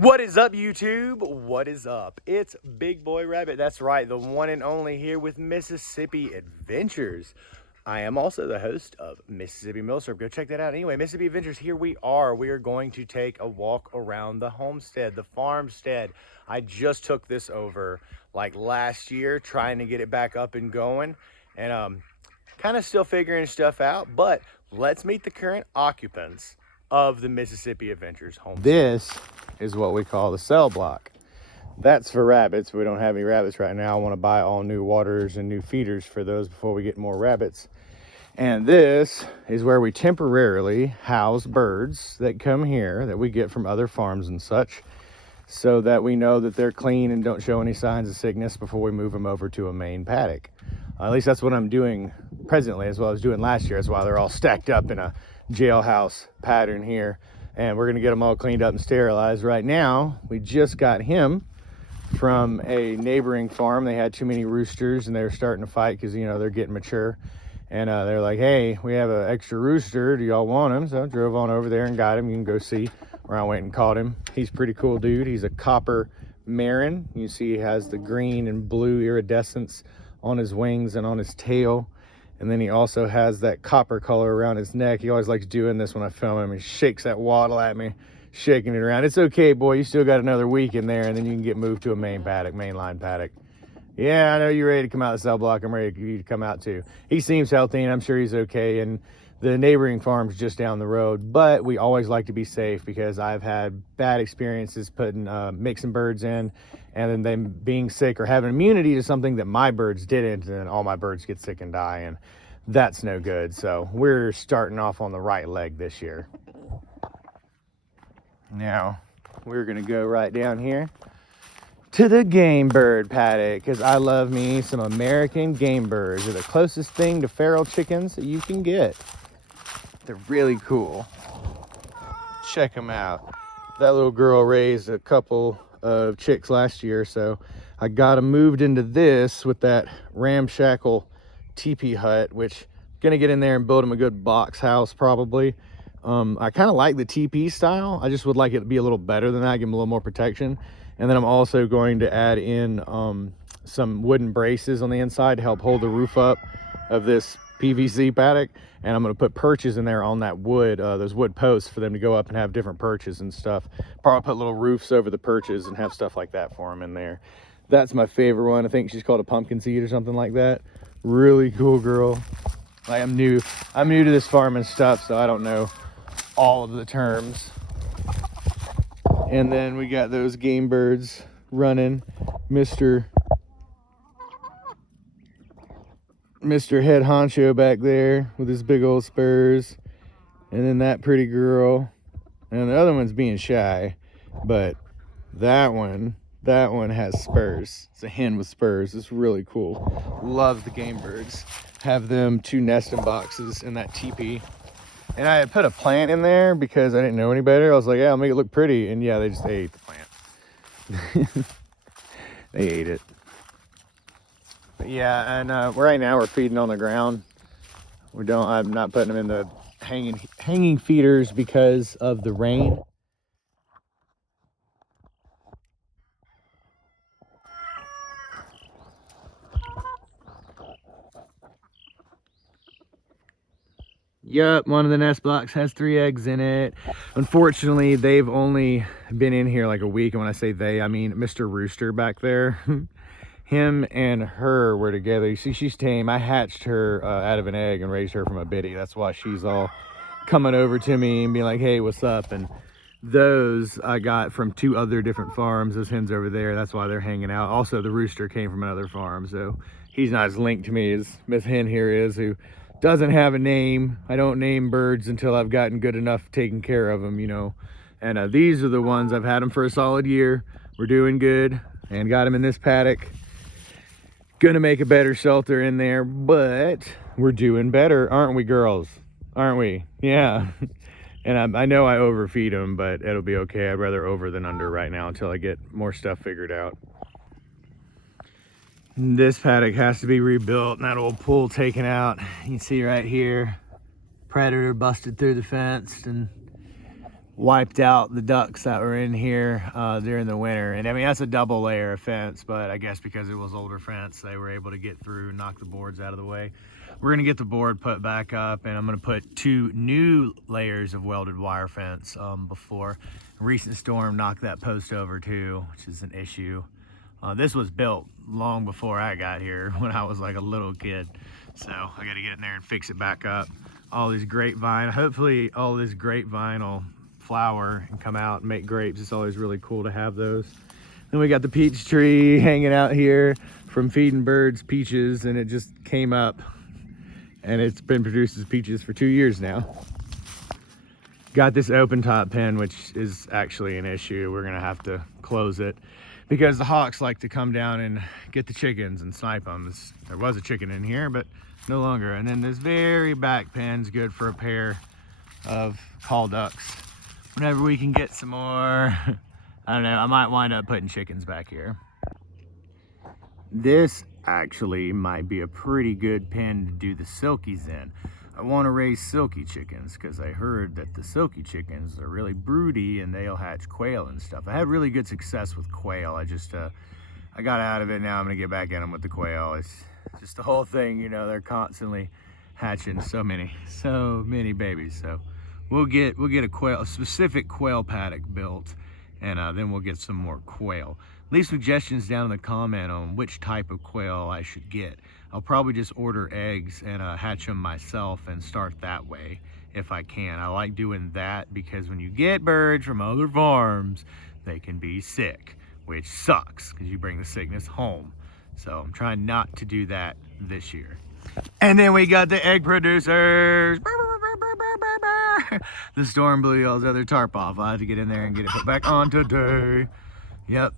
What is up, YouTube? What is up? It's Big Boy Rabbit. That's right, the one and only here with Mississippi Adventures. I am also the host of Mississippi Milsurp. Go check that out. Anyway, Mississippi Adventures, here we are. We are going to take a walk around the homestead, the farmstead. I just took this over like last year, trying to get it back up and going, and kind of still figuring stuff out, but let's meet the current occupants of the Mississippi Adventures homestead. This is what we call the cell block. That's for rabbits. We don't have any rabbits right now. I want to buy all new waters and new feeders for those before we get more rabbits. And this is where we temporarily house birds that come here that we get from other farms and such, so that we know that they're clean and don't show any signs of sickness before we move them over to a main paddock. At least that's what I'm doing presently, as well as doing last year. That's why they're all stacked up in a jailhouse pattern here, and we're gonna get them all cleaned up and sterilized. Right now, we just got him from a neighboring farm. They had too many roosters and they were starting to fight because, you know, they're getting mature, and they're like, hey, we have an extra rooster, do y'all want him? So I drove on over there and got him. You can go see where I went and caught him. He's a pretty cool dude. He's a copper marin. You see he has the green and blue iridescence on his wings and on his tail. And then he also has that copper color around his neck. He always likes doing this when I film him. He shakes that waddle at me, shaking it around. It's okay, boy. You still got another week in there, and then you can get moved to a main paddock, mainline paddock. Yeah, I know you're ready to come out of the cell block. I'm ready for you to come out too. He seems healthy, and I'm sure he's okay. And the neighboring farm's just down the road. But we always like to be safe because I've had bad experiences putting mixing birds in, and then them being sick or having immunity to something that my birds didn't, and then all my birds get sick and die, and that's no good. So we're starting off on the right leg this year. Now we're gonna go right down here to the game bird paddock, because I love me some American game birds. They're the closest thing to feral chickens that you can get. They're really cool. Check them out. That little girl raised a couple of chicks last year, so I got them moved into this with that ramshackle teepee hut, which I'm gonna get in there and build them a good box house probably. I kind of like the teepee style. I just would like it to be a little better than that, give them a little more protection. And then I'm also going to add in some wooden braces on the inside to help hold the roof up of this PVC paddock. And I'm going to put perches in there on that wood, those wood posts, for them to go up and have different perches and stuff. Probably put little roofs over the perches and have stuff like that for them in there. That's my favorite one. I think she's called a pumpkin seed or something like that. Really cool girl. Like, I'm new to this farm and stuff, so I don't know all of the terms. And then we got those game birds running. Mr. Head Honcho back there with his big old spurs. And then that pretty girl. And the other one's being shy. But that one has spurs. It's a hen with spurs. It's really cool. Love the game birds. Have them 2 nesting boxes in that teepee. And I had put a plant in there because I didn't know any better. I was like, yeah, I'll make it look pretty. And yeah, they ate the plant. They ate it. But yeah, and right now we're feeding on the ground. I'm not putting them in the hanging feeders because of the rain. Yup, one of the nest blocks has 3 eggs in it. Unfortunately, they've only been in here like a week. And when I say they, I mean Mr. Rooster back there. Him and her were together. You see, she's tame. I hatched her out of an egg and raised her from a bitty. That's why she's all coming over to me and being like, hey, what's up? And those I got from 2 other different farms. Those hens over there, that's why they're hanging out. Also, the rooster came from another farm, so he's not as linked to me as Miss Hen here is, who doesn't have a name. I don't name birds until I've gotten good enough taking care of them, you know. And these are the ones, I've had them for a solid year. We're doing good and got them in this paddock. Gonna make a better shelter in there, but we're doing better, aren't we, girls? Aren't we? Yeah. And I know I overfeed them, but it'll be okay. I'd rather over than under right now until I get more stuff figured out. This paddock has to be rebuilt and that old pool taken out. You can see right here, predator busted through the fence and wiped out the ducks that were in here during the winter. And I mean, that's a double layer of fence, but I guess because it was older fence, they were able to get through and knock the boards out of the way. We're gonna get the board put back up, and I'm gonna put 2 new layers of welded wire fence before a recent storm knocked that post over too, which is an issue. This was built long before I got here, when I was like a little kid. So I gotta get in there and fix it back up. All these grapevine, hopefully all this grapevine will flower and come out and make grapes. It's always really cool to have those. Then we got the peach tree hanging out here from feeding birds peaches, and it just came up and it's been produced as peaches for 2 years now. Got this open top pen, which is actually an issue. We're gonna have to close it because the hawks like to come down and get the chickens and snipe them. There was a chicken in here, but no longer. And then this very back pen's good for a pair of call ducks. Whenever we can get some more, I don't know, I might wind up putting chickens back here. This actually might be a pretty good pen to do the silkies in. I want to raise silky chickens because I heard that the silky chickens are really broody and they'll hatch quail and stuff. I had really good success with quail. I got out of it. Now I'm gonna get back in them with the quail. It's just the whole thing, you know, they're constantly hatching so many babies. So we'll get a specific quail paddock built, and then we'll get some more quail. Leave suggestions down in the comment on which type of quail I should get. I'll probably just order eggs and hatch them myself and start that way if I can. I like doing that because when you get birds from other farms, they can be sick, which sucks because you bring the sickness home. So I'm trying not to do that this year. And then we got the egg producers. The storm blew y'all's other tarp off. I have to get in there and get it put back on today. Yep,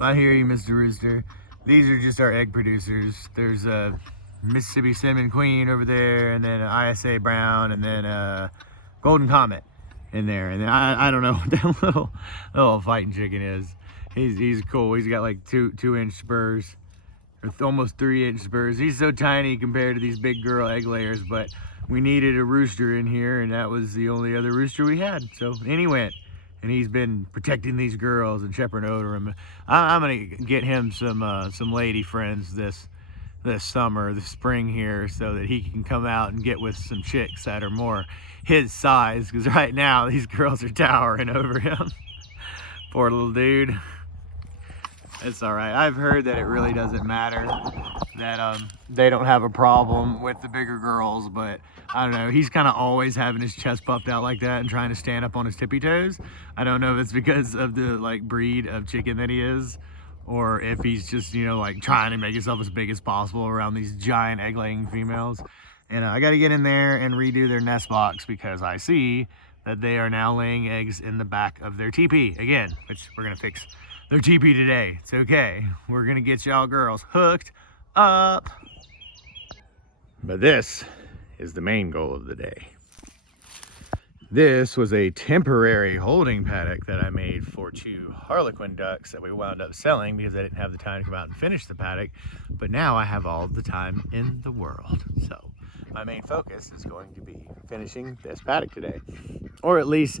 I hear you, Mr. Rooster. These are just our egg producers. There's a Mississippi Cinnamon Queen over there, and then an ISA Brown, and then a Golden Comet in there. And then I don't know what that little fighting chicken is. He's cool. He's got like 2-inch spurs, or almost 3-inch spurs. He's so tiny compared to these big girl egg layers, but we needed a rooster in here, and that was the only other rooster we had. So in he went. And he's been protecting these girls and shepherding over them. I'm gonna get him some lady friends this summer, this spring here, so that he can come out and get with some chicks that are more his size. Because right now these girls are towering over him. Poor little dude. It's all right. I've heard that it really doesn't matter, that they don't have a problem with the bigger girls, but I don't know. He's kind of always having his chest puffed out like that and trying to stand up on his tippy toes. I don't know if it's because of the like breed of chicken that he is, or if he's just, you know, like trying to make himself as big as possible around these giant egg-laying females. And I got to get in there and redo their nest box because I see that they are now laying eggs in the back of their teepee again, which we're gonna fix their teepee today. It's okay. We're gonna get y'all girls hooked up. But this is the main goal of the day. This was a temporary holding paddock that I made for 2 Harlequin ducks that we wound up selling because I didn't have the time to come out and finish the paddock. But now I have all the time in the world. So my main focus is going to be finishing this paddock today, or at least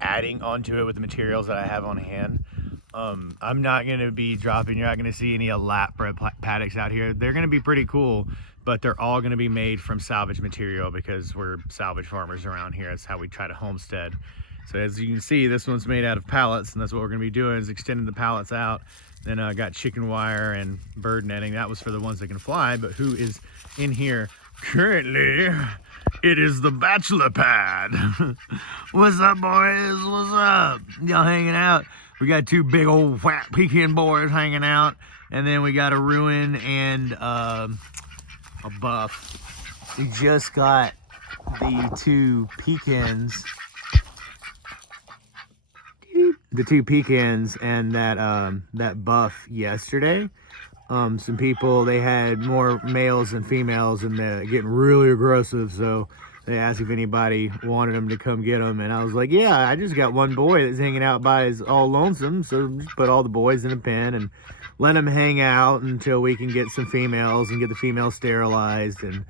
adding onto it with the materials that I have on hand. I'm not going to be dropping, you're not going to see any lap bred paddocks out here. They're going to be pretty cool, but they're all going to be made from salvage material because we're salvage farmers around here. That's how we try to homestead. So as you can see, this one's made out of pallets, and that's what we're going to be doing, is extending the pallets out. Then I got chicken wire and bird netting. That was for the ones that can fly, but who is in here currently? It is the bachelor pad. What's up, boys? What's up? Y'all hanging out? We got 2 big old fat pecan boys hanging out, and then we got a ruin and a buff. We just got the 2 pecans, and that buff yesterday. Some people, they had more males than females, and they're getting really aggressive, so they asked if anybody wanted them to come get them, and I was like, yeah, I just got one boy that's hanging out by his all lonesome, so just put all the boys in a pen and let them hang out until we can get some females and get the females sterilized, and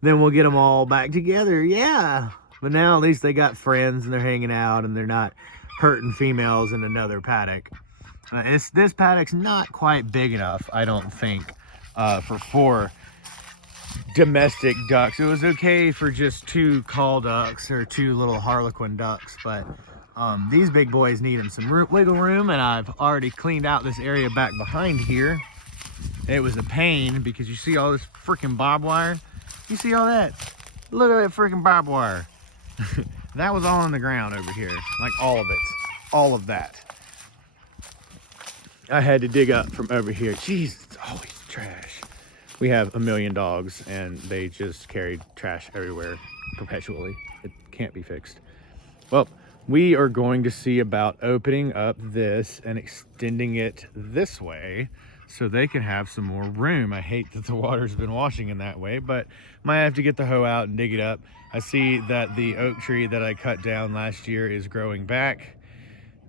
then we'll get them all back together. Yeah, But now at least they got friends and they're hanging out and they're not hurting females in another paddock. This paddock's not quite big enough, I don't think, for 4 domestic ducks. It was okay for just 2 call ducks or 2 little harlequin ducks, but these big boys needing some wiggle room, and I've already cleaned out this area back behind here. It was a pain because you see all this freaking barbed wire. You see all that? Look at that freaking barbed wire. That was all on the ground over here, like all of it, all of that. I had to dig up from over here. Jeez, it's always trash. We have a million dogs and they just carry trash everywhere perpetually. It can't be fixed. Well, we are going to see about opening up this and extending it this way so they can have some more room. I hate that the water's been washing in that way, but might have to get the hoe out and dig it up. I see that the oak tree that I cut down last year is growing back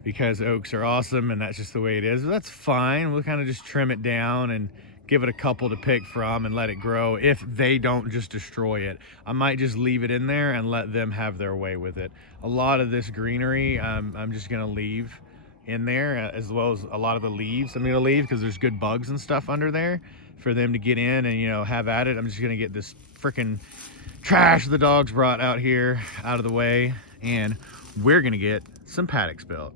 because oaks are awesome and that's just the way it is. But that's fine. We'll kind of just trim it down and give it a couple to pick from and let it grow if they don't just destroy it. I might just leave it in there and let them have their way with it. A lot of this greenery I'm just gonna leave in there, as well as a lot of the leaves I'm gonna leave because there's good bugs and stuff under there for them to get in and, you know, have at it. I'm just gonna get this freaking trash the dogs brought out here out of the way, and we're gonna get some paddocks built.